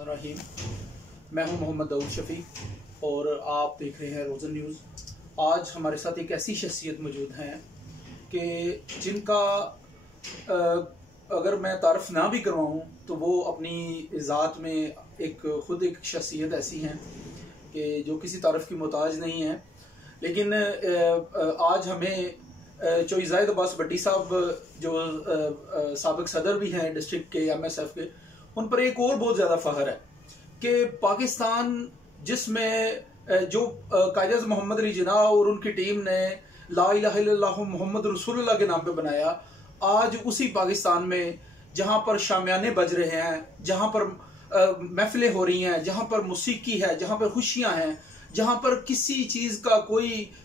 बिस्मिल्लाहिर्रहमानिर्रहीम। मैं हूं मोहम्मद दाऊद शफी और आप देख रहे हैं रोज़न न्यूज़। आज हमारे साथ एक ऐसी शख्सियत मौजूद हैं कि जिनका अगर मैं तारफ़ ना भी करवाऊँ तो वो अपनी ज़ात में ख़ुद एक शख्सियत ऐसी हैं कि जो किसी तारफ़ की मोहताज नहीं है। लेकिन आज हमें चौधरी ज़ाहिद अब्बास भट्टी साहब जो साबिक़ सदर भी हैं डिस्ट्रिक्ट के MSF के, उन पर एक और बहुत ज़्यादा फ़ख्र है कि पाकिस्तान जिसमें जो कायद मोहम्मद अली जिन्नाह और उनकी टीम ने ला इलाहा इल्लल्लाह मोहम्मद रसूलुल्लाह के नाम पे बनाया, आज उसी पाकिस्तान में जहाँ पर शामियाने बज रहे हैं, जहाँ पर महफिलें हो रही हैं, जहाँ पर मौसीकी है, जहाँ पर खुशियाँ हैं, जहाँ पर किसी चीज़ का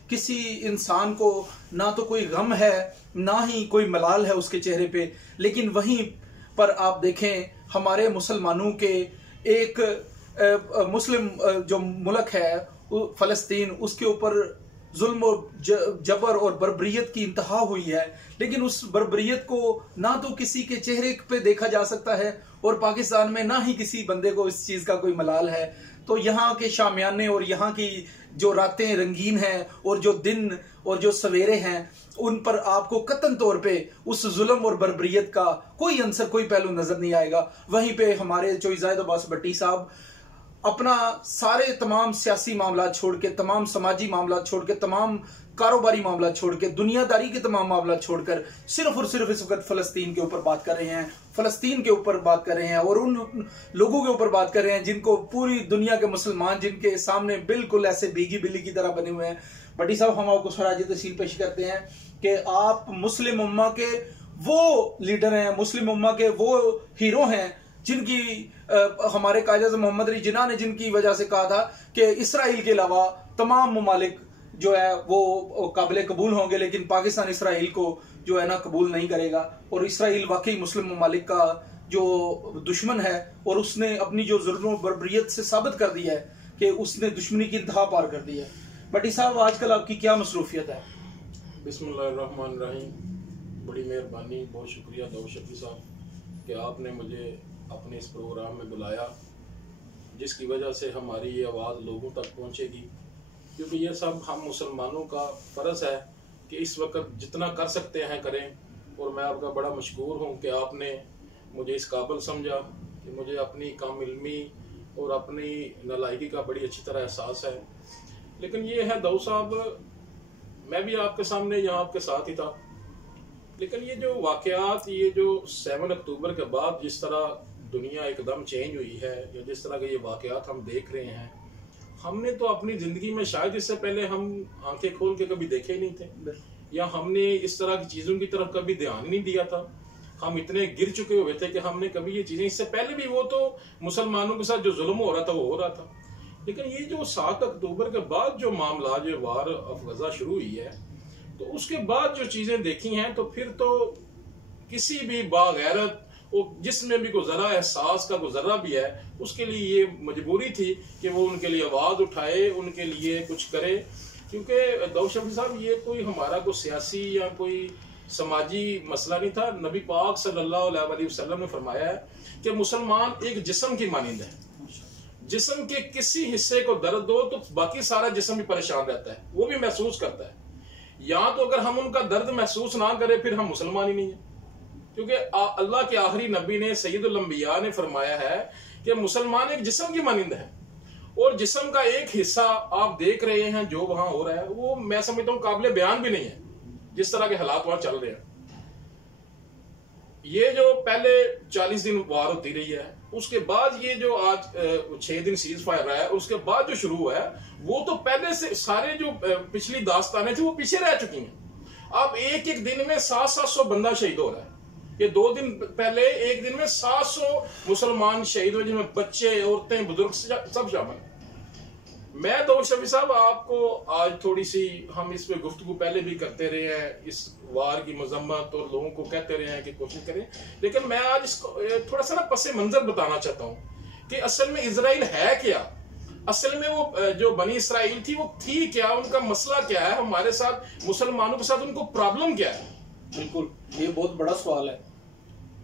किसी इंसान को ना तो कोई गम है ना ही कोई मलाल है उसके चेहरे पे, लेकिन वहीं पर आप देखें हमारे मुसलमानों के एक मुस्लिम जो मुल्क है फ़लस्तीन, उसके ऊपर जुल्म और जबर और बर्बरियत की इंतहा हुई है। लेकिन उस बर्बरियत को ना तो किसी के चेहरे पे देखा जा सकता है और पाकिस्तान में ना ही किसी बंदे को इस चीज़ का कोई मलाल है। तो यहाँ के शामियाने और यहाँ की जो रातें रंगीन हैं और जो दिन और जो सवेरे हैं, उन पर आपको कतन तौर पे उस जुल्म और बर्बरियत का कोई अंसर, कोई पहलू नजर नहीं आएगा। वहीं पे हमारे चौधरी ज़ाहिद अब्बास भट्टी साहब अपना सारे तमाम सियासी मामला छोड़ के, तमाम समाजी मामला छोड़ के, तमाम कारोबारी मामला छोड़ के, दुनियादारी के तमाम मामला छोड़कर सिर्फ और सिर्फ इस वक्त फ़लस्तीन के ऊपर बात कर रहे हैं, फ़लस्तीन के ऊपर बात कर रहे हैं और उन लोगों के ऊपर बात कर रहे हैं जिनको पूरी दुनिया के मुसलमान जिनके सामने बिल्कुल ऐसे भीगी बिल्ली की तरह बने हुए हैं। भट्टी साहब, हम आपको सराज तहसील पेश करते हैं कि आप मुस्लिम उम्मा के वो लीडर हैं, मुस्लिम उम्मा के वो हीरो हैं जिनकी हमारे कायद मोहम्मद अली जिन्नाह ने जिनकी वजह से कहा था कि इसराइल के अलावा तमाम ममालिक जो है वो काबिल कबूल होंगे, लेकिन पाकिस्तान इसराइल को जो है ना कबूल नहीं करेगा। और इसराइल वाकई मुस्लिम ममालिक का जो दुश्मन है और उसने अपनी जो जुल्म बर्बरियत से साबित कर दिया है कि उसने दुश्मनी की इंतहा पार कर दी है। भट्टी साहब, आजकल आपकी क्या मसरूफियत है? बिस्मिल्लाहिर्रहमानिर्रहीम। बड़ी मेहरबानी, बहुत शुक्रिया दाऊद शफी साहब कि आपने मुझे अपने इस प्रोग्राम में बुलाया, जिसकी वजह से हमारी ये आवाज़ लोगों तक पहुँचेगी, क्योंकि ये सब हम मुसलमानों का फ़र्ज़ है कि इस वक्त जितना कर सकते हैं करें। और मैं आपका बड़ा मशकूर हूँ कि आपने मुझे इस काबिल समझा कि मुझे अपनी कम इल्मी और अपनी नालायकी का बड़ी अच्छी तरह एहसास है। लेकिन ये है दाऊद साहब, मैं भी आपके सामने यहाँ आपके साथ ही था, लेकिन ये जो वाक़यात, ये जो 7 अक्टूबर के बाद जिस तरह दुनिया एकदम चेंज हुई है, या जिस तरह के ये वाक़यात हम देख रहे हैं, हमने तो अपनी ज़िंदगी में शायद इससे पहले हम आंखें खोल के कभी देखे ही नहीं थे, या हमने इस तरह की चीज़ों की तरफ कभी ध्यान ही नहीं दिया था। हम इतने गिर चुके हुए थे कि हमने कभी ये चीज़ें, इससे पहले भी वो तो मुसलमानों के साथ जो जुल्म हो रहा था वो हो रहा था, लेकिन ये जो 7 अक्टूबर के बाद जो मामला, जो वार ऑफ गज़ा शुरू हुई है, तो उसके बाद जो चीज़ें देखी हैं, तो फिर तो किसी भी बागैरत और जिसमें भी कोई ज़रा एहसास का कोई ज़रा भी है, उसके लिए ये मजबूरी थी कि वो उनके लिए आवाज़ उठाए, उनके लिए कुछ करे। क्योंकि दाऊद शफी साहब, ये कोई हमारा कोई सियासी या कोई समाजी मसला नहीं था। नबी पाक सल्लल्लाहु अलैहि वसल्लम ने फरमाया है कि मुसलमान एक जिस्म की मानिंद है, जिस्म के किसी हिस्से को दर्द दो तो बाकी सारा जिस्म भी परेशान रहता है, वो भी महसूस करता है। या तो अगर हम उनका दर्द महसूस ना करें फिर हम मुसलमान ही नहीं है, क्योंकि अल्लाह के आखिरी नबी ने, सैयदुल अंबिया ने फरमाया है कि मुसलमान एक जिस्म की मानिंद है, और जिस्म का एक हिस्सा आप देख रहे हैं जो वहां हो रहा है, वो मैं समझता हूँ काबिल बयान भी नहीं है, जिस तरह के हालात वहां चल रहे हैं। ये जो पहले 40 दिन वार होती रही है, उसके बाद ये जो आज 6 दिन सीज फायर रहा है, उसके बाद जो शुरू हुआ है, वो तो पहले से सारे जो पिछली दास्तानें थी वो पीछे रह चुकी हैं। अब एक एक दिन में 700 बंदा शहीद हो रहा है। ये 2 दिन पहले एक दिन में 700 मुसलमान शहीद हुए, जिनमें बच्चे, औरतें, बुजुर्ग सब शामिल। मैं दाऊद शफी साहब आपको आज थोड़ी सी, हम इस पे गुफ्तगू पहले भी करते रहे हैं, इस वार की मजम्मत और लोगों को कहते रहे हैं कि कोशिश करें, लेकिन मैं आज इसको थोड़ा सा ना पसे मंजर बताना चाहता हूँ कि असल में इजराइल है क्या, असल में वो जो बनी इसराइल थी वो थी क्या, उनका मसला क्या है, हमारे साथ मुसलमानों के साथ उनको प्रॉब्लम क्या है। बिल्कुल, ये बहुत बड़ा सवाल है।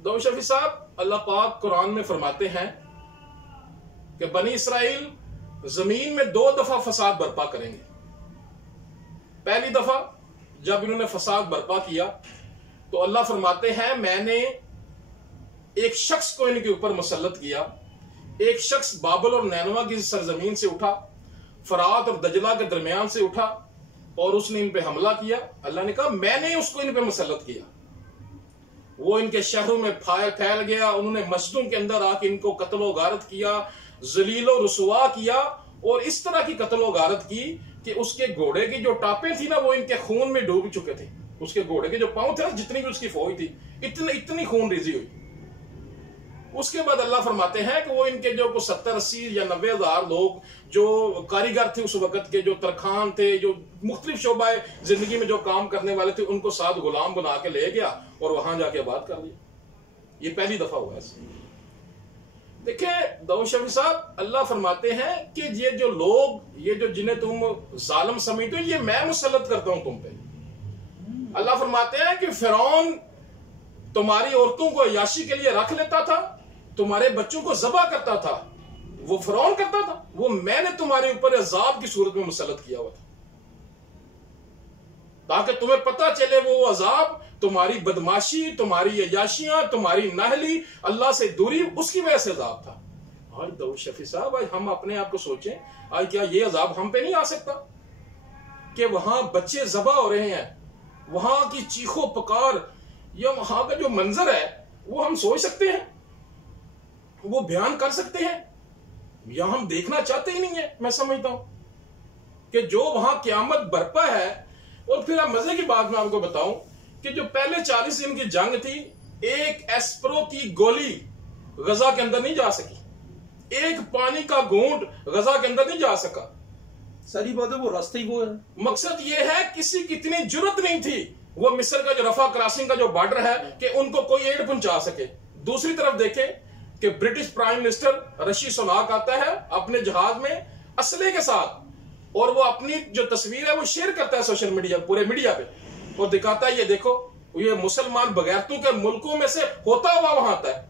दाऊद शफी साहब, अल्लाह पाक कुरान में फरमाते हैं कि बनी इसराइल जमीन में 2 दफा फसाद बर्पा करेंगे। पहली दफा जब इन्होंने फसाद बर्पा किया तो अल्लाह फरमाते हैं मैंने एक शख्स को इनके ऊपर मुसल्लत किया। एक शख्स बाबल और नैनवा की सरजमीन से उठा, फरात और दजला के दरमियान से उठा और उसने इन पे हमला किया। अल्लाह ने कहा मैंने उसको इन पे मुसल्लत किया। वो इनके शहरों में फैल गया। उन्होंने मस्जिदों के अंदर आके इनको कत्ल गारत किया, जलीलो रुसवा किया और इस तरह की कत्ल गारत की कि उसके घोड़े की जो टापें थी ना वो इनके खून में डूब चुके थे। उसके घोड़े के जो पांव थे ना, जितनी भी उसकी फौज थी, इतनी खून रेजी हुई। उसके बाद अल्लाह फरमाते हैं कि वो इनके जो 70-80 या 90,000 लोग जो कारीगर थे उस वक्त के, जो तरखान थे, जो मुख्तलिफ शोबा जिंदगी में जो काम करने वाले थे, उनको 7 गुलाम बना के ले गया और वहां जाके आबाद कर लिया। ये पहली दफा हुआ ऐसे। देखिए दाऊद शफी साहब, अल्लाह फरमाते हैं कि ये जो लोग, ये जो जिन्हें तुम जालिम समझते हो, ये मैं मुसल्लत करता हूं तुम पे। अल्लाह फरमाते हैं कि फिरौन तुम्हारी औरतों को अय्याशी के लिए रख लेता था, तुम्हारे बच्चों को ज़बह करता था। वो फिरौन करता था, वो मैंने तुम्हारे ऊपर अजाब की सूरत में मुसल्लत किया हुआ था ताकि तुम्हें पता चले वो अजाब तुम्हारी बदमाशी, तुम्हारी अय्याशियां, तुम्हारी नाहली, अल्लाह से दूरी, उसकी वजह से अजाब था। आज दाऊद शफी साहब, आज हम अपने आप को सोचें, आज क्या ये अजाब हम पे नहीं आ सकता कि वहां बच्चे ज़बह हो रहे हैं, वहां की चीखो पुकार या वहां का जो मंजर है वो हम सोच सकते हैं, वो बयान कर सकते हैं, या हम देखना चाहते ही नहीं है। मैं समझता हूं कि जो वहां क़यामत बरपा है। और फिर अब मजे की बात मैं आपको बताऊं कि जो पहले 40 दिन की जंग थी, एक एस्प्रो की गोली गजा के अंदर नहीं जा सकी, एक पानी का घूंट गजा के अंदर नहीं जा सका। सारी बात है, वो रास्ते ही वो है। मकसद ये है किसी की इतनी जुर्रत नहीं थी वो मिस्र का जो रफा क्रॉसिंग का जो बॉर्डर है कि उनको कोई एड पहुंचा सके। दूसरी तरफ देखें कि ब्रिटिश प्राइम मिनिस्टर ऋषि सुनाक आता है अपने जहाज में असले के साथ, और वो अपनी जो तस्वीर है वो शेयर करता है सोशल मीडिया, पूरे मीडिया पे, और दिखाता है ये देखो ये मुसलमान बगैरतों के मुल्कों में से होता हुआ वहां आता है।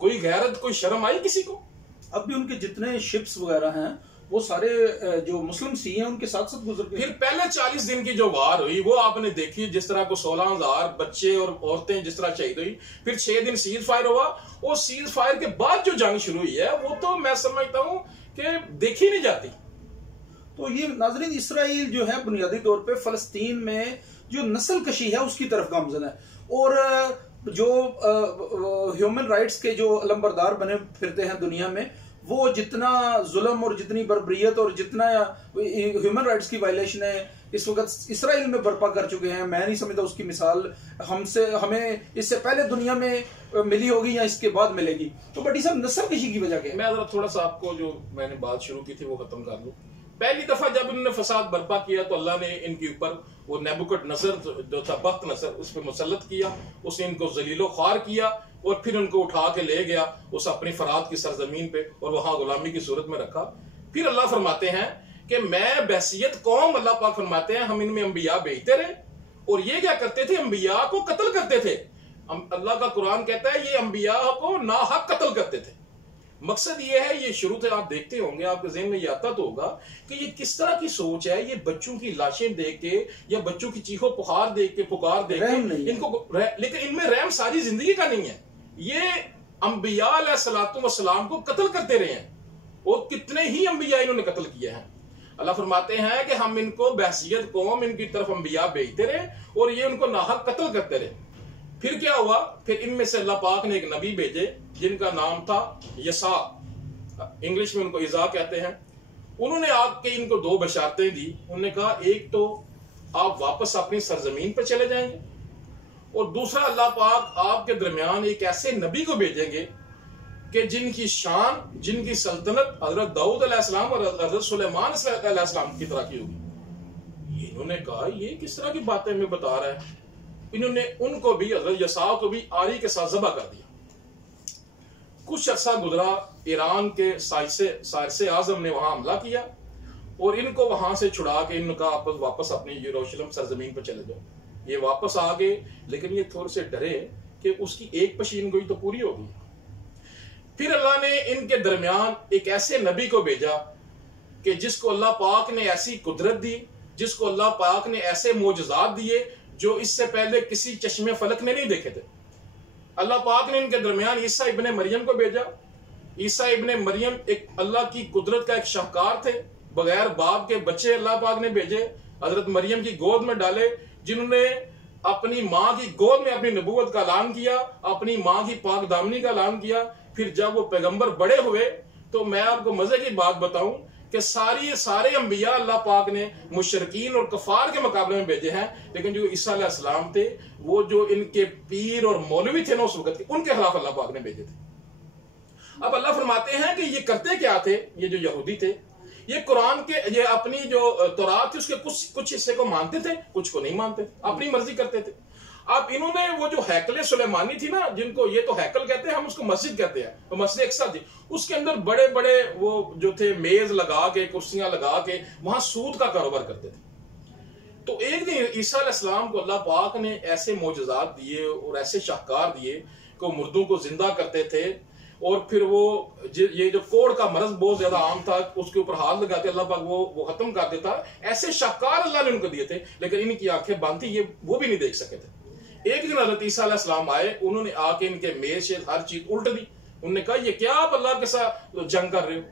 कोई गैरत, कोई शर्म आई किसी को? अब भी उनके जितने शिप्स वगैरह हैं वो सारे जो मुस्लिम सी हैं उनके साथ साथ गुजर गए। फिर पहले 40 दिन की जो वार हुई वो आपने देखी, जिस तरह को 16,000 बच्चे और औरतें जिस तरह शहीद हुई। फिर 6 दिन सीज फायर हुआ, और सीज फायर के बाद जो जंग शुरू हुई है वो तो मैं समझता हूं कि देखी नहीं जाती। तो ये नाज़रीन, इसराइल जो है बुनियादी तौर पे फलस्तीन में जो नस्ल कशी है उसकी तरफ गामजन है, और जो ह्यूमन राइट्स के जो अलंबरदार बने फिरते हैं दुनिया में, वो जितना जुल्म और जितनी बर्बरियत और जितना ह्यूमन राइट्स की वायलेशन है इस वक्त इसराइल में बर्पा कर चुके हैं, मैं नहीं समझता उसकी मिसाल हमें इससे पहले दुनिया में मिली होगी या इसके बाद मिलेगी। तो बड़ी साहब, नस्ल कशी की वजह क्या है? मैं जरा थोड़ा सा आपको जो मैंने बात शुरू की थी वो खत्म कर लूं। पहली दफा जब इन्होंने फसाद बर्पा किया तो अल्लाह ने इनके ऊपर वो नेबुकदनेस्सर जो था, बख्त नसर, उस पर मुसल्लत किया। उसने इनको जलीलो ख्वार किया और फिर उनको उठा के ले गया उस अपनी फरात की सरजमीन पे और वहां गुलामी की सूरत में रखा। फिर अल्लाह फरमाते हैं कि मैं बहसियत कौम, अल्लाह पाक फरमाते हैं हम इनमें अंबिया भेजते रहे, और ये क्या करते थे, अंबिया को कत्ल करते थे। अल्लाह का कुरान कहता है ये अंबिया को नाहक कत्ल करते थे। मकसद ये है, ये शुरू से आप देखते होंगे, आपके ज़हन में ये आता तो होगा कि ये किस तरह की सोच है। ये बच्चों की लाशें देख के या बच्चों की चीखों पुकार देख के इनको, लेकिन इनमें रहम सारी जिंदगी का नहीं है। ये अंबिया अलैहिस्सलाम को कत्ल करते रहे हैं, और कितने ही अंबिया इन्होंने कत्ल किए हैं। अल्लाह फरमाते हैं कि हम इनको बहसियत कौम इनकी तरफ अंबिया भेजते रहे और ये उनको नाहक कत्ल करते रहे। फिर क्या हुआ, फिर इनमें से अल्लाह पाक ने एक नबी भेजे जिनका नाम था यसा, इंग्लिश में उनको इज़ा कहते हैं। उन्होंने आके इनको 2 बशारतें दी। उन्होंने कहा एक तो आप वापस अपनी सरजमीन पर चले जाएंगे, और दूसरा अल्लाह पाक आपके दरमियान एक ऐसे नबी को भेजेंगे कि जिनकी शान, जिनकी सल्तनत हजरत दाऊद अलैहिस्सलाम और हजरत सुलेमान अलैहिस्सलाम की तरह की होगी। इन्होंने कहा ये किस तरह की बातें हमें बता रहा है। इन्होंने उनको भी, हजरत यसा को भी आरी के साथ ज़बह कर दिया। कुछ अर्सा गुजरा, ईरान के साइरसे आजम ने वहां हमला किया और इनको वहां से छुड़ा के इनका वापस अपनी यरूशलेम सरजमीन पर चले जाओ। ये वापस आ गए, लेकिन ये थोड़े से डरे कि उसकी एक पशीन गोई तो पूरी होगी। फिर अल्लाह ने इनके दरमियान एक ऐसे नबी को भेजा कि जिसको अल्लाह पाक ने ऐसी कुदरत दी, जिसको अल्लाह पाक ने ऐसे मोजज़ात दिए जो इससे पहले किसी चश्मे फलक ने नहीं देखे थे। अल्लाह पाक ने इनके दरमियान ईसा इब्ने मरियम को भेजा। ईसा इब्ने मरियम एक अल्लाह की कुदरत का एक शाहकार थे, बगैर बाप के बच्चे अल्लाह पाक ने भेजे, हजरत मरियम की गोद में डाले, जिन्होंने अपनी माँ की गोद में अपनी नबूवत का ऐलान किया, अपनी माँ की पाक दामनी का ऐलान किया। फिर जब वो पैगंबर बड़े हुए तो मैं आपको मजे की बात बताऊं कि सारे अंबिया अल्लाह पाक ने मुशरकीन और कफार के मुकाबले में भेजे हैं, लेकिन जो ईसा अलैहिस्सलाम थे, वो जो इनके पीर और मौलवी थे ना उस वक्त के, उनके खिलाफ अल्लाह पाक ने भेजे थे। अब अल्लाह फरमाते हैं कि ये करते क्या थे, ये जो यहूदी थे, ये कुरान के, ये अपनी जो तौरात थी उसके कुछ हिस्से को मानते थे, कुछ को नहीं मानते, अपनी मर्जी करते थे। अब इन्होंने वो जो हैकल सुलेमानी थी ना, जिनको ये तो हैकल कहते हैं, हम उसको मस्जिद कहते हैं, तो मस्जिद अक्सा थी, उसके अंदर बड़े बड़े वो जो थे मेज लगा के, कुर्सियां लगा के वहां सूद का कारोबार करते थे। तो एक दिन ईसा अलैहिस्सलाम को अल्लाह पाक ने ऐसे मोजज़ात दिए और ऐसे शाहकार दिए कि मुर्दों को जिंदा करते थे, और फिर वो ये जो कोड़ का मरज बहुत ज्यादा आम था, उसके ऊपर हाथ लगाते अल्लाह पाक वो खत्म कर देता। ऐसे शाहकार अल्लाह ने उनको दिए थे, लेकिन इनकी आंखें बंद थी, ये वो भी नहीं देख सके थे। एक दिन हज़रत ईसा अलैहिस्सलाम आए, उन्होंने आके इनके मेज से हर चीज उल्ट दी। उन्होंने कहा ये क्या आप अल्लाह के साथ जंग कर रहे हो।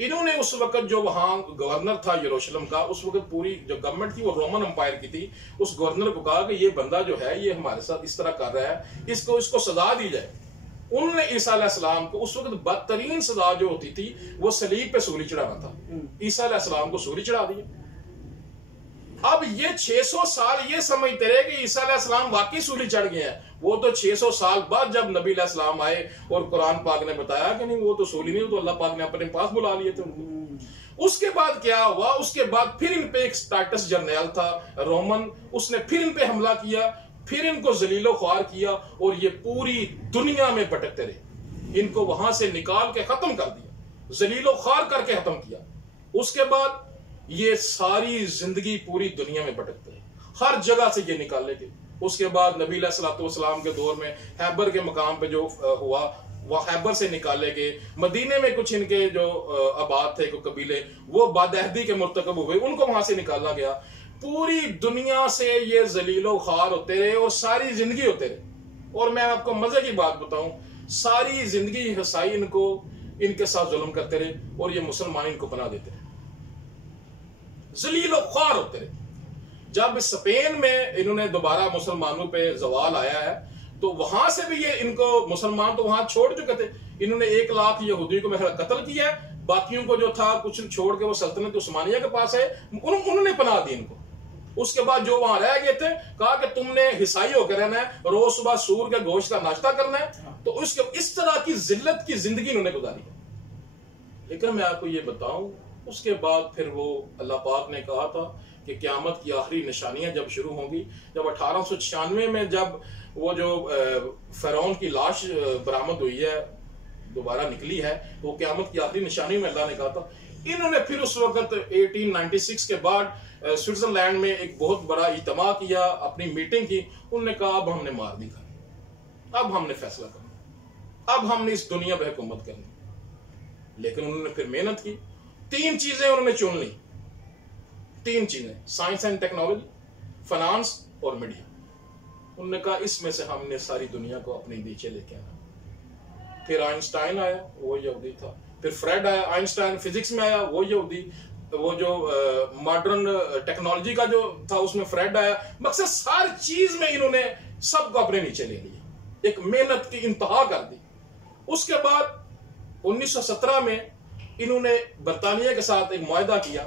इन्होंने उस वक्त जो वहां गवर्नर था यरूशलेम का, उस वक्त पूरी जो गवर्नमेंट थी वो रोमन एम्पायर की थी, उस गवर्नर को कहा कि ये बंदा जो है ये हमारे साथ इस तरह कर रहा है, इसको सजा दी जाए। उन्होंने ईसा अलैहिस्सलाम को उस वक्त बदतरीन सजा जो होती थी वो सलीब पे सूली चढ़ाना था। ईसा अलैहिस्सलाम को सूली चढ़ा दिया। अब ये 600 साल ये समझते रहे कि ईसा अलैहिस्सलाम वाकई सूली चढ़ गए हैं। वो तो 600 साल बाद जब नबी अलैहिस्सलाम आए और कुरान पाक ने बताया कि नहीं वो तो सूली नहीं, वो तो अल्लाह पाक ने अपने पास बुला लिए थे उनको। उसके बाद क्या हुआ, उसके बाद फिर इन पे एक स्टाटस जर्नैल था रोमन, उसने फिर इन पे हमला किया, फिर इनको जलीलो ख्वार किया, और ये पूरी दुनिया में भटकते रहे। इनको वहां से निकाल के खत्म कर दिया, जलीलो ख्वार करके खत्म किया। उसके बाद ये सारी जिंदगी पूरी दुनिया में भटकते रहे, हर जगह से ये निकाले गए। उसके बाद नबी अलैहिस्सलाम के दौर में हैबर के मकाम पे जो हुआ, वह हैबर से निकाले गए। मदीने में कुछ इनके जो आबाद थे को कबीले, वो बादहदी के मुर्तकब हुए, उनको वहां से निकाला गया। पूरी दुनिया से ये जलीलो ख्वार होते रहे और सारी जिंदगी होते रहे। और मैं आपको मजे की बात बताऊं, सारी जिंदगी ईसाई इनको इनके साथ जुल्म करते रहे और ये मुसलमान इनको बना देते रहे, जलीलो ख्वार होते रहे। जब स्पेन में इन्होंने दोबारा मुसलमानों पे जवाल आया है, तो वहां से भी ये इनको मुसलमान तो वहां छोड़ चुके थे। इन्होंने 1 लाख यहूदी को मेरा कत्ल किया है, बाकियों को जो था कुछ छोड़ के वो सल्तनत उस्मानिया के पास है, उन्होंने पनाह दी इनको। उसके बाद जो वहां रह गए थे, कहा कि तुमने हिसाई होकर रहना है, रोज सुबह सूर के गोश्त का नाश्ता करना है। तो उसके इस तरह की जिल्लत की जिंदगी इन्होंने गुजारी है। लेकिन मैं आपको ये बताऊं, उसके बाद फिर वो अल्लाह पाक ने कहा था कि क़यामत की आखिरी निशानियां जब शुरू होंगी, जब 1896 में जब वो जो फ़िरौन की लाश बरामद हुई है, दोबारा निकली है, तो क़यामत की आखिरी निशानी में अल्लाह ने कहा था। इन्होंने फिर उस वक्त 1896 के बाद स्विट्जरलैंड में एक बहुत बड़ा इज्तिमा किया, अपनी मीटिंग की। उन्होंने कहा अब हमने मार दी खानी, अब हमने फैसला करना, अब हमने इस दुनिया पर हुकूमत करनी। लेकिन उन्होंने फिर मेहनत की, 3 चीजें उन्होंने चुन ली, 3 चीजें, साइंस एंड टेक्नोलॉजी, फाइनेंस और मीडिया। उन्होंने कहा इसमें से हमने सारी दुनिया को अपने नीचे लेके आना। फिर आइंस्टाइन आया, वो यहूदी था। फिर फ्रेड आया, आइंस्टाइन फिजिक्स में आया, वो यहूदी। वो जो मॉडर्न टेक्नोलॉजी का जो था उसमें फ्रेड आया। मकसद सारी चीज में इन्होंने सबको अपने नीचे ले लिया, एक मेहनत की इंतहा कर दी। उसके बाद 1917 में इन्होंने बरतानिया के साथ एक मुआहदा किया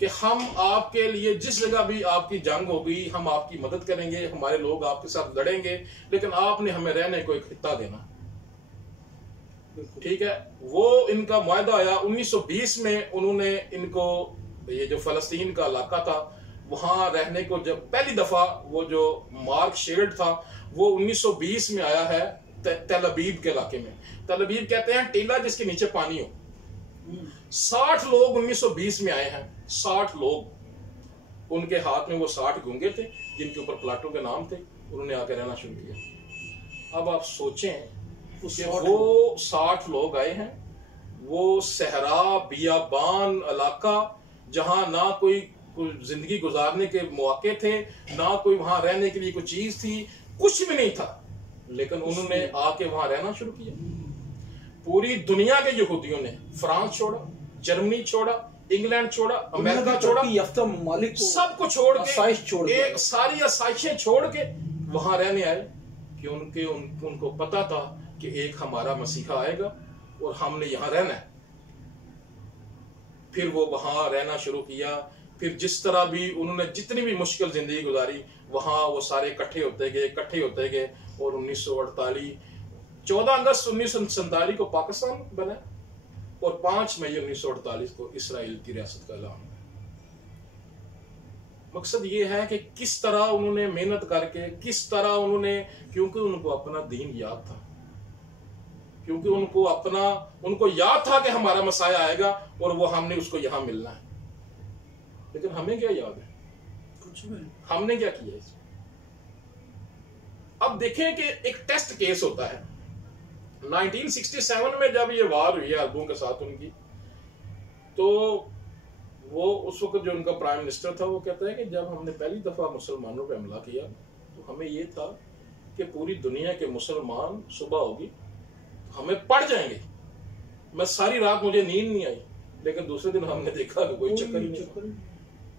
कि हम आपके लिए जिस जगह भी आपकी जंग होगी हम आपकी मदद करेंगे, हमारे लोग आपके साथ लड़ेंगे, लेकिन आपने हमें रहने को एक खित्ता देना। ठीक है, वो इनका मुआहदा आया। 1920 में उन्होंने इनको ये जो फलस्तीन का इलाका था वहां रहने को, जब पहली दफा वो जो मार्क शेल्ड था वो 1920 में आया है तेल अवीव के इलाके में। तेल अवीव कहते हैं टीला जिसके नीचे पानी हो। 60 लोग 1920 में आए हैं, 60 लोग। उनके हाथ में वो 60 गूंगे थे जिनके ऊपर प्लाटो के नाम थे। उन्होंने आकर रहना शुरू किया। अब आप सोचें वो 60 लोग आए हैं। वो सहरा बियाबान इलाका जहां ना कोई जिंदगी गुजारने के मौके थे, ना कोई वहां रहने के लिए कोई चीज थी, कुछ भी नहीं था, लेकिन उन्होंने आके वहां रहना शुरू किया। पूरी दुनिया के यहूदियों ने फ्रांस छोड़ा, जर्मनी छोड़ा, इंग्लैंड छोड़ा, अमेरिका छोड़ा, ममालिक सब कुछ छोड़ के सारी आसाइशें छोड़ के वहां रहने आए कि उनको पता था कि एक हमारा मसीहा आएगा और हमने यहां रहना है। फिर वो वहां रहना शुरू किया। फिर जिस तरह भी उन्होंने जितनी भी मुश्किल जिंदगी गुजारी, वहां वो सारे इकट्ठे होते गए और 1948 14 अगस्त 1947 को पाकिस्तान बना और 5 मई 1948 को इसराइल की रियासत का ऐलान हुआ। मकसद ये है कि किस तरह उन्होंने मेहनत करके, किस तरह उन्होंने, क्योंकि उनको अपना दीन याद था, क्योंकि उनको याद था कि हमारा मसाया आएगा और वो हमने उसको यहां मिलना है। लेकिन हमें क्या याद है? कुछ भी। हमने क्या किया इसमें? अब देखें कि एक टेस्ट केस होता है। 1967 में जब ये वार हुई है अरबों के साथ उनकी, तो वो उस वक्त जो उनका प्राइम मिनिस्टर था वो कहता है कि जब हमने पहली दफा मुसलमानों पे हमला किया तो हमें ये था कि पूरी दुनिया के मुसलमान सुबह होगी हमें पड़ जाएंगे। मैं सारी रात मुझे नींद नहीं आई, लेकिन दूसरे दिन हमने देखा कि कोई चक्कर ही नहीं।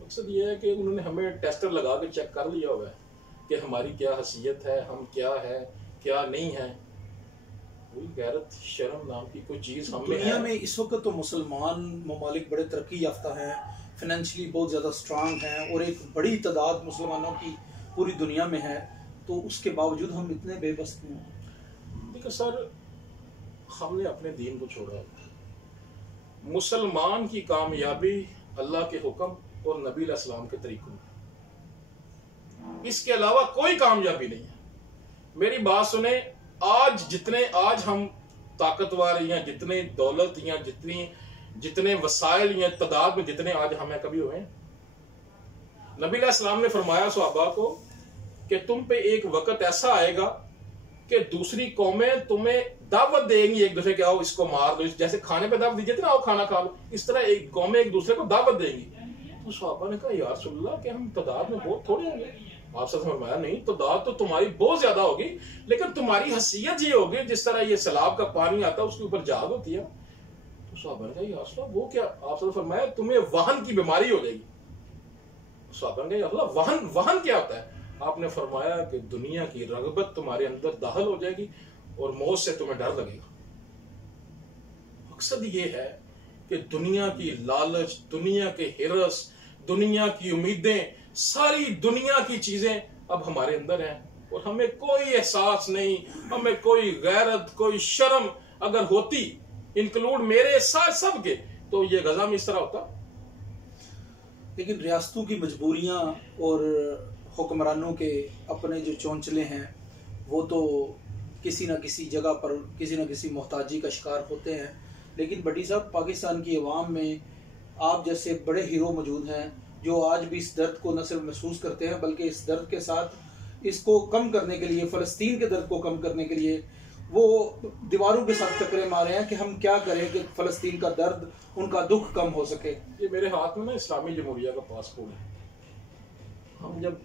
मकसद ये है कि उन्होंने हमें टेस्टर लगा के चेक कर लिया हुआ है कि हमारी क्या हैसियत है, हम क्या है क्या नहीं है। कोई गैरत शर्म नाम की कोई चीज हमें दुनिया में इस वक्त तो मुसलमान ममालिक बड़े तरक्की याफ्ता हैं, फाइनेंशियली बहुत ज़्यादा स्ट्रांग हैं और एक बड़ी तादाद मुसलमानों की पूरी दुनिया में है, तो उसके बावजूद हम इतने बेबस क्यों हैं? देखो सर, हमने अपने दीन को छोड़ा। मुसलमान की कामयाबी अल्लाह के हुक्म और नबी अलैहिस्सलाम के तरीकों में, इसके अलावा कोई कामयाबी नहीं है। मेरी बात सुने, आज हम ताकतवर या जितने दौलत या जितने वसाइल या तादाद में जितने आज हमें कभी हुए हैं, नबी अलैहिस्सलाम ने फरमाया सहाबा को कि तुम पे एक वक्त ऐसा आएगा कि दूसरी कौमें तुम्हें दावत देंगी एक दूसरे के, आओ इसको मार दो, जैसे खाने पे दावत दीजिए ना, आओ खाना खा लो, इस तरह एक कौमें एक दूसरे को दावत देंगी। तो सहाबा ने कहा या रसूलल्लाह कि हम तादाद में बहुत थोड़े होंगे। आपसे फरमाया नहीं, तादाद तो तुम्हारी बहुत ज्यादा होगी, लेकिन तुम्हारी हैसियत ये होगी जिस तरह ये सैलाब का पानी आता है उसके ऊपर जाग होती है। तो सहाबा ने कहा या रसूलल्लाह वो क्या? आपसे फरमाया तुम्हें वहन की बीमारी हो जाएगी। सहाबा ने कहा वहन क्या होता है? आपने फरमाया कि दुनिया की रगबत तुम्हारे अंदर दाखिल हो जाएगी और मौत से तुम्हें डर लगेगा। मकसद ये है कि दुनिया की लालच, दुनिया के हिरस, दुनिया की उम्मीदें, सारी दुनिया की चीजें अब हमारे अंदर हैं और हमें कोई एहसास नहीं, हमें कोई गैरत, कोई शर्म अगर होती, इंक्लूड मेरे साथ सब के, तो ये गजा में इस तरह होता। लेकिन रियासतों की मजबूरियां और हुक्मरानों के अपने जो चौंचले हैं वो तो किसी न किसी जगह पर किसी न किसी मोहताजी का शिकार होते हैं। लेकिन बड़ी साहब, पाकिस्तान की अवाम में आप जैसे बड़े हीरो मौजूद हैं जो आज भी इस दर्द को न सिर्फ महसूस करते हैं बल्कि इस दर्द के साथ इसको कम करने के लिए, फ़लस्तीन के दर्द को कम करने के लिए वो दीवारों के साथ टकरे मारे हैं कि हम क्या करें कि फ़लस्तीन का दर्द, उनका दुख कम हो सके। ये मेरे हाथ में ना इस्लामी जमहूरिया का पासपोर्ट है। हम जब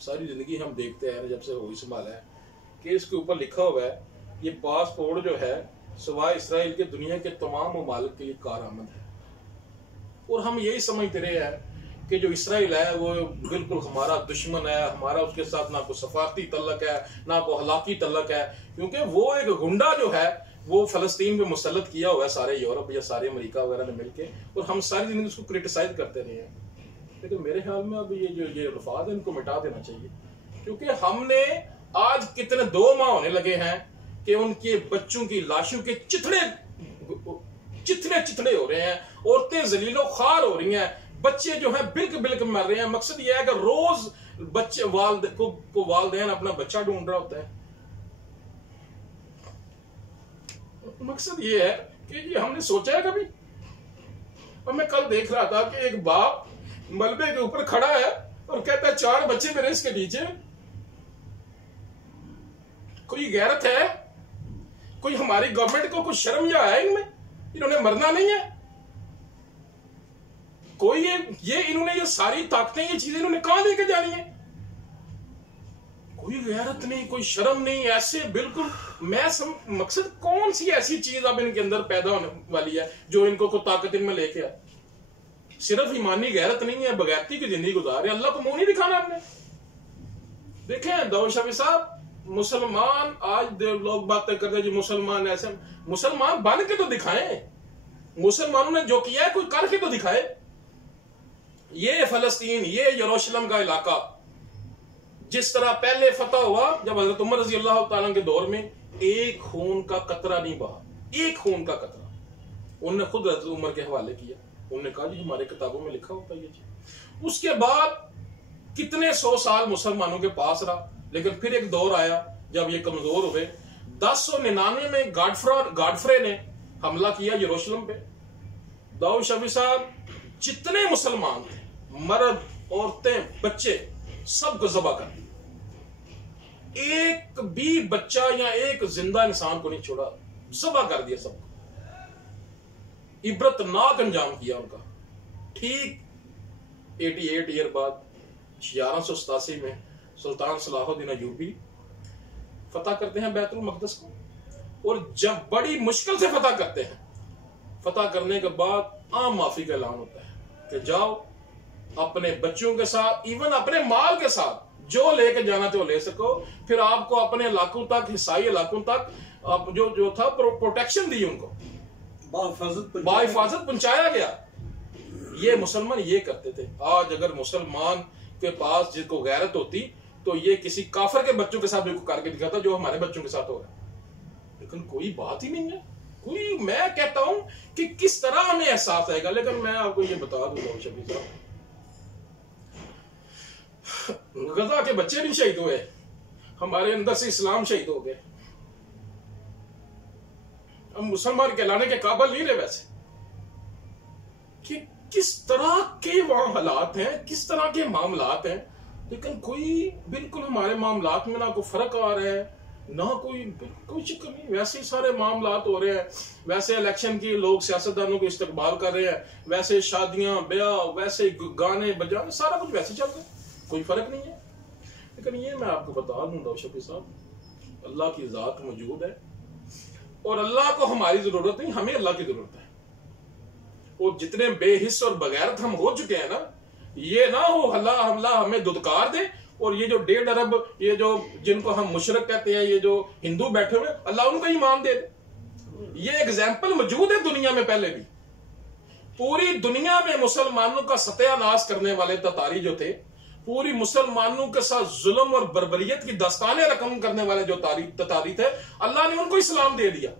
सारी जिंदगी हम देखते हैं, जब से होश संभाला है, कि इसके ऊपर लिखा हुआ है ये पासपोर्ट जो है सिवाय इसराइल के दुनिया के तमाम ममालिक के लिए कारआमद है। और हम यही समझते रहे हैं कि जो इसराइल है वो बिल्कुल हमारा दुश्मन है, हमारा उसके साथ ना कोई सफारती तल्लक है ना कोई हलाकी तल्लक है, क्योंकि वो एक गुंडा जो है वो फलस्तीन पे मुसल्लत किया हुआ है सारे यूरोप या सारे अमेरिका वगैरह ने मिलके, और हम सारी जिंदगी उसको क्रिटिसाइज करते रहे हैं। लेकिन मेरे ख्याल में अब ये अल्फाज है इनको मिटा देना चाहिए, क्योंकि हमने आज कितने 2 माह होने लगे हैं कि उनके बच्चों की लाशों के चिथड़े हो रहे हैं, औरतें जलीलो खार हो रही हैं, बच्चे जो हैं बिल्क मर रहे हैं। मकसद ये है कि रोज बच्चे वालिदैन अपना बच्चा ढूंढ रहा होता है। मकसद ये है कि ये हमने सोचा है कभी? और मैं कल देख रहा था कि एक बाप मलबे के ऊपर खड़ा है और कहता है 4 बच्चे मेरे इसके नीचे। कोई गैरत है? कोई हमारी गवर्नमेंट को कुछ शर्म या है इनमें? इन्होंने मरना नहीं है कोई? ये इन्होंने ये सारी ताकतें, ये चीजें इन्होंने कहां लेके जानी है? कोई गैरत नहीं, कोई शर्म नहीं, ऐसे बिल्कुल। मकसद कौन सी ऐसी चीज अब इनके अंदर पैदा होने वाली है जो इनको कोई ताकत इनमें लेके आए? सिर्फ ईमानी गैरत नहीं है, बगैरती की जिंदगी गुजार रहे। अल्लाह को मुंह नहीं दिखाना हमने। देखें दाऊद शफी साहब, मुसलमान आज लोग बातें करते हैं जी मुसलमान ऐसे, मुसलमान बन के तो दिखाएं। मुसलमानों ने जो किया है कोई करके तो दिखाए। ये फलस्तीन, ये यरूशलेम का इलाका जिस तरह पहले फतह हुआ जब हजरत उमर रजी अल्लाह तआला के दौर में, एक खून का कतरा नहीं बहा, एक खून का कतरा। उन्होंने खुद हजरत उमर के हवाले किया। उन्होंने कहा जी हमारे किताबों में लिखा होता है ये चीज। उसके बाद कितने 100 साल मुसलमानों के पास रहा, लेकिन फिर एक दौर आया जब ये कमजोर हुए। 1099 में गाडफ्रे ने हमला किया यरूशलेम पे। दाऊद शफी साहब जितने मुसलमान थे, मर्द, औरतें, बच्चे, सबको ज़बह कर दिया। एक भी बच्चा या एक जिंदा इंसान को नहीं छोड़ा, ज़बह कर दिया सबको। इबरतनाक अंजाम किया उनका। ठीक 88 ईयर बाद 1187 में सुल्तान सलाहुद्दीन अय्यूबी फतह करते हैं बैतुल मक़दस को, और जब बड़ी मुश्किल से फतह करते हैं, फतह करने के बाद आम माफी का ऐलान होता है कि जाओ अपने बच्चों के साथ, इवन अपने माल के साथ जो लेके जाना तो ले सको। फिर आपको अपने इलाकों तक, हिसाई इलाकों तक आप जो था प्रोटेक्शन दी, उनको बाहिफाजत पहुंचाया गया। ये मुसलमान ये करते थे। आज अगर मुसलमान के पास जिसको गैरत होती तो ये किसी काफिर के बच्चों के साथ भी करके दिखाता जो हमारे बच्चों के साथ हो रहा है, लेकिन कोई बात ही नहीं है कोई। मैं कहता हूं कि किस तरह हमें एहसास आएगा। लेकिन मैं आपको ये बता दूं शफी साहब, गजा के बच्चे भी शहीद हुए, हमारे अंदर से इस्लाम शहीद हो गए। हम मुसलमान कहलाने के काबिल नहीं रहे वैसे। कि किस तरह के वहां हालात हैं, किस तरह के मामलात हैं, लेकिन कोई बिल्कुल हमारे मामलात में ना कोई फर्क आ रहा है, ना कोई शिक्र नहीं। वैसे ही सारे मामलात हो रहे हैं, वैसे इलेक्शन की लोग सियासतदानों को इस्तकबाल कर रहे हैं, वैसे शादियां ब्याह, वैसे गाने बजाने, सारा कुछ वैसे चल रहा है, कोई फर्क नहीं है। लेकिन ये मैं आपको बता दूं दाऊद शफी साहब, अल्लाह की जात मौजूद है और अल्लाह को हमारी जरूरत नहीं, हमें अल्लाह की जरूरत है। और जितने बेहिस और बगैरत हम हो चुके हैं ना, ये ना हो हमला हमें दुदकार दे, और ये जो 1.5 अरब ये जो जिनको हम मुशरक कहते हैं, ये जो हिंदू बैठे हुए, अल्लाह उनको ईमान दे दे। ये एग्जाम्पल मौजूद है दुनिया में पहले भी। पूरी दुनिया में मुसलमानों का सत्यानाश करने वाले ततारी जो थे, पूरी मुसलमानों के साथ जुल्म और बर्बरियत की दस्तानें रकम करने वाले जो ततारी थे, अल्लाह ने उनको इस्लाम दे दिया।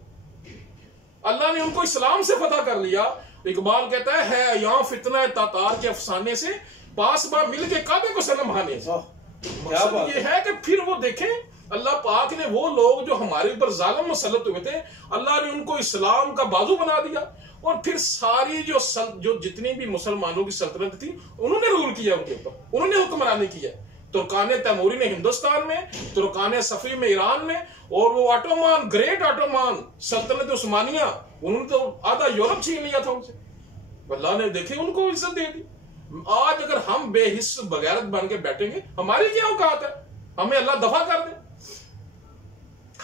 अल्लाह ने उनको इस्लाम से फतह कर लिया। इकबाल कहता है यहाँ फितना तातार के अफसाने से पास बा मिल के काबे को सनम हाने। मकसद ये है कि फिर वो देखें अल्लाह पाक ने वो लोग जो हमारे ऊपर जालिम मुसल्लत हुए थे, अल्लाह ने उनको इस्लाम का बाजू बना दिया। और फिर सारी जो जितनी भी मुसलमानों की सल्तनत थी, उन्होंने रूल किया उनके ऊपर, उन्होंने हुक्मरानी की है। तुर्कान तैमूरी ने हिंदुस्तान में, तुर्कान सफी में ईरान में, और वो ऑटोमान, ग्रेट ऑटोमान सल्तनत उस्मानिया, उन्होंने तो आधा यूरोप छीन लिया था उनसे। अल्लाह ने देखे उनको इज्जत दे दी। आज अगर हम बेहिस बगैरत बन के बैठेंगे, हमारी क्या औकात है? हमें अल्लाह दफा कर दे।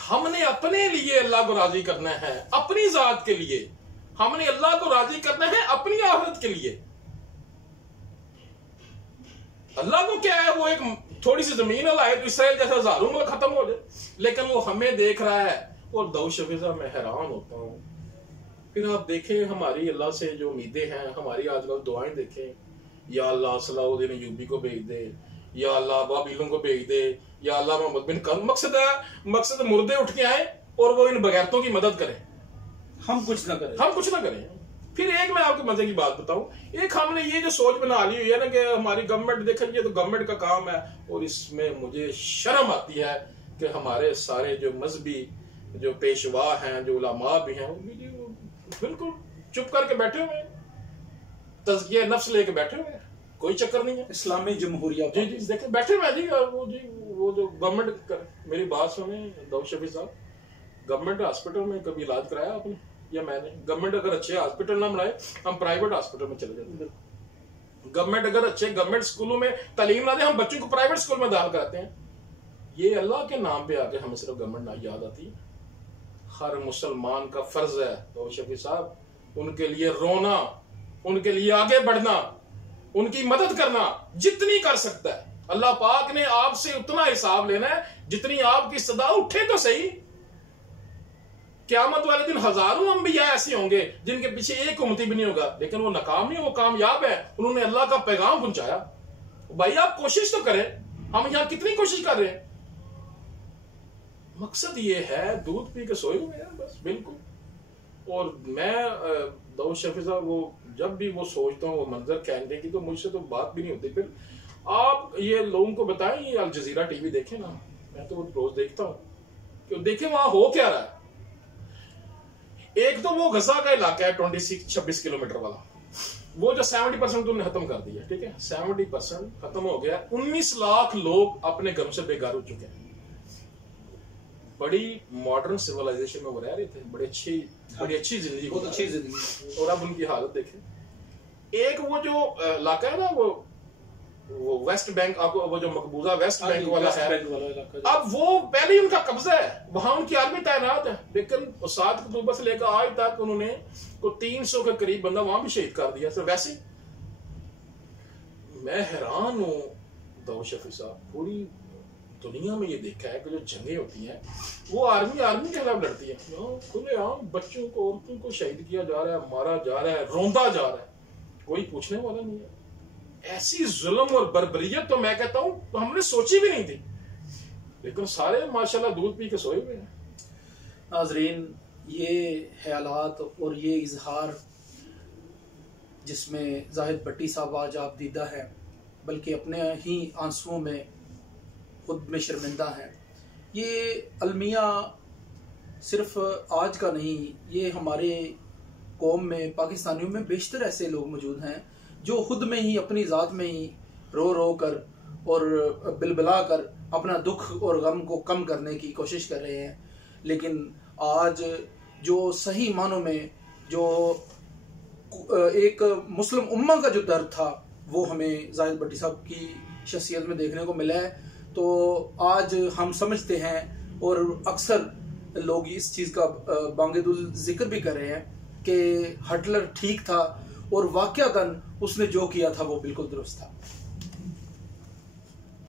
हमने अपने लिए अल्लाह को राजी करना है, अपनी जात के लिए। हमने अल्लाह को राजी करना है अपनी आखिरत के लिए। अल्लाह को क्या है, वो एक थोड़ी सी जमीन लाए तो इसराइल जैसा हजारों मुल्क खत्म हो जाए, लेकिन वो हमें देख रहा है। और दाऊद शफी साहब, मैं हैरान होता हूं। फिर आप देखें हमारी अल्लाह से जो उम्मीदें हैं, हमारी आजकल दुआएं देखें, या अल्लाह सलाहुद्दीन अय्यूबी को भेज दे, या अल्लाह बाबीलों को भेज दे, या अल्लाह मोहम्मद बिन कम। मकसद मुर्दे उठ के आए और वो इन बगैरतों की मदद करें, हम कुछ ना करें। फिर एक मैं आपको मजे की बात बताऊं, एक हमने ये जो सोच बना ली हुई है ना कि हमारी गवर्नमेंट, देखिए ये तो गवर्नमेंट का काम है, और इसमें मुझे शर्म आती है कि हमारे सारे जो मजहबी जो पेशवा हैं, जो उलमा भी हैं, बिल्कुल चुप करके बैठे हुए हैं, तज़किया नफ्स लेके बैठे हुए हैं, कोई चक्कर नहीं है। इस्लामी जमहूरिया जी देखें बैठे हुए जी। वो जो गवर्नमेंट, मेरी बात सुने दाऊद शफी साहब, गवर्नमेंट हॉस्पिटल में कभी इलाज कराया आपने या मैंने? गवर्नमेंट अगर अच्छे हॉस्पिटल ना बनाए, हम प्राइवेट हॉस्पिटल में चले जाते हैं। गवर्नमेंट अगर अच्छे गवर्नमेंट स्कूलों में तालीम ना दे, हम बच्चों को प्राइवेट स्कूल में दाखिल कराते हैं। ये अल्लाह के नाम पे आके हमें सिर्फ गवर्नमेंट ना याद आती है। हर मुसलमान का फर्ज है तो शफी साहब, उनके लिए रोना, उनके लिए आगे बढ़ना, उनकी मदद करना जितनी कर सकता है। अल्लाह पाक ने आपसे उतना हिसाब लेना है जितनी आपकी सदा। उठे तो सही, क़यामत वाले दिन हजारों अंबिया ऐसे होंगे जिनके पीछे एक उम्मती भी नहीं होगा, लेकिन वो नाकाम नहीं, वो कामयाब है, उन्होंने अल्लाह का पैगाम पहुंचाया। भाई आप कोशिश तो करें, हम यहां कितनी कोशिश कर रहे हैं। मकसद ये है, दूध पी के सोए हुए हैं बस, बिल्कुल। और मैं दाऊद शफी साहब, वो जब भी वो सोचता हूँ वो मंजर कहने की, तो मुझसे तो बात भी नहीं होती। फिर आप ये लोगों को बताएं, ये अल जजीरा टीवी देखें ना, मैं तो रोज देखता हूँ कि देखें वहां हो क्या रहा है। एक तो वो गजा का इलाका है 26 किलोमीटर वाला, वो जो 70% उन्होंने खत्म कर दिया, ठीक है, 70% खत्म हो गया। 19 लाख लोग अपने घर से बेघर हो चुके हैं। बड़ी मॉडर्न सिविलाइजेशन में वो रह रहे थे, बड़ी अच्छी जिंदगी, बहुत अच्छी जिंदगी, और अब उनकी हालत देखें। एक वो जो इलाका है ना, वो वेस्ट बैंक, आपको वो जो मकबूजा वेस्ट बैंक वाला है, अब वो पहले ही उनका कब्जा है, वहां उनकी आर्मी तैनात है। लेकिन 7 अक्टूबर से लेकर आज तक उन्होंने को 300 के करीब बंदा वहां भी शहीद कर दिया। सर वैसे मैं हैरान हूं दाऊद शफी साहब, पूरी दुनिया में ये देखा है कि जो जंगें होती हैं वो आर्मी के खिलाफ लड़ती है, खुलेआम बच्चों को, औरतों को शहीद किया जा रहा है, मारा जा रहा है, रोंदा जा रहा है, कोई पूछने वाला नहीं है। ऐसी जुल्म और बर्बरियत तो मैं कहता हूं हमने सोची भी नहीं थी, लेकिन सारे माशाल्लाह दूध पी के सोए हुए हैं। नाजरीन, ये ख्यालात और ये इजहार जिसमें जाहिद भट्टी साहब आज आप दीदा है, बल्कि अपने ही आंसुओं में खुद में शर्मिंदा है। ये अलमिया सिर्फ आज का नहीं, ये हमारे कौम में, पाकिस्तानियों में बेशतर ऐसे लोग मौजूद हैं जो खुद में ही, अपनी ज़ात में ही रो रो कर और बिलबिला कर अपना दुख और गम को कम करने की कोशिश कर रहे हैं। लेकिन आज जो सही मानों में जो एक मुस्लिम उम्मा का जो दर्द था वो हमें जाहिद भट्टी साहब की शख्सियत में देखने को मिला है। तो आज हम समझते हैं और अक्सर लोग इस चीज़ का बांगेदुल जिक्र भी कर रहे हैं कि हिटलर ठीक था और वाक़यातन उसने जो किया था वो बिल्कुल दुरुस्त था।